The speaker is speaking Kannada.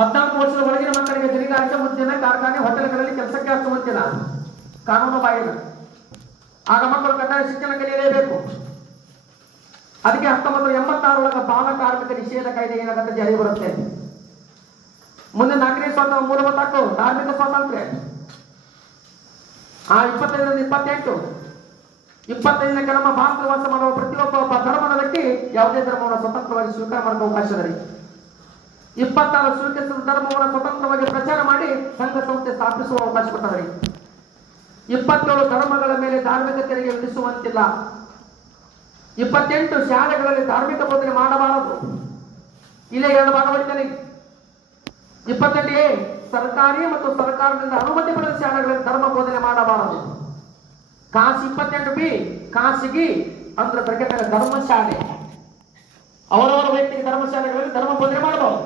14 ವರ್ಷದ ಒಳಗಿನ ಮಕ್ಕಳಿಗೆ ಗಣಿಗಾರಿಕೆ ಮುಂಚಿನ ಕಾರ್ಖಾನೆ ಹೋಟೆಲ್ಗಳಲ್ಲಿ ಕೆಲಸಕ್ಕೆ ಹಚ್ಚುವಂತಿಲ್ಲ, ಕಾನೂನು ಬಾಹಿರ. ಆಗ ಮಕ್ಕಳು ಕಡ್ಡಾಯ ಶಿಕ್ಷಣ ಕಲಿಯಲೇಬೇಕು. ಅದಕ್ಕೆ 1986 ಒಳಗ ಬಾಲ ಕಾರ್ಮಿಕ ನಿಷೇಧ ಕಾಯ್ದೆ ಏನಾಗುತ್ತೆ ಜಾರಿ ಬರುತ್ತೆ. ಮುಂದೆ 4ನೇ ಸ್ವಾತಂತ್ರ್ಯ ಮೂಲಭೂತ ಹಕ್ಕು ಧಾರ್ಮಿಕ ಸ್ವಾತಂತ್ರ್ಯ. 25 25ಕ್ಕೆ ನಮ್ಮ ಭಾರತ ವಾಸ ಮಾಡುವ ಪ್ರತಿಯೊಬ್ಬ ಧರ್ಮದ ವ್ಯಕ್ತಿ ಯಾವುದೇ ಧರ್ಮವನ್ನು ಸ್ವತಂತ್ರವಾಗಿ ಸ್ವೀಕಾರ ಮಾಡಲು ಅವಕಾಶ ಇದೆ. 26 ಸ್ವೀಕರಿಸಿದ ಧರ್ಮವನ್ನು ಸ್ವತಂತ್ರವಾಗಿ ಪ್ರಚಾರ ಮಾಡಿ ಸಂಘ ಸಂಸ್ಥೆ ಸ್ಥಾಪಿಸುವ ಅವಕಾಶ ಕೊಟ್ಟರೆ. 27 ಧರ್ಮಗಳ ಮೇಲೆ ಧಾರ್ಮಿಕ ತೆರಿಗೆ ವಿಧಿಸುವಂತಿಲ್ಲ. 28 ಶಾಲೆಗಳಲ್ಲಿ ಧಾರ್ಮಿಕ ಬೋಧನೆ ಮಾಡಬಾರದು. ಇಲ್ಲೇ 2 ಭಾಗ ಹೊಡಿತಾನೆ. 28A ಸರ್ಕಾರಿ ಮತ್ತು ಸರ್ಕಾರದಿಂದ ಅನುಮತಿ ಪಡೆದ ಶಾಲೆಗಳಲ್ಲಿ ಧರ್ಮ ಬೋಧನೆ ಮಾಡಬಾರದು. 28B ಖಾಸಗಿ ಅಂದ್ರೆ ಧರ್ಮಶಾಲೆ, ಅವರವರ ವೈಯಕ್ತಿಕ ಧರ್ಮಶಾಲೆಗಳಲ್ಲಿ ಧರ್ಮ ಬೋಧನೆ ಮಾಡಬಹುದು.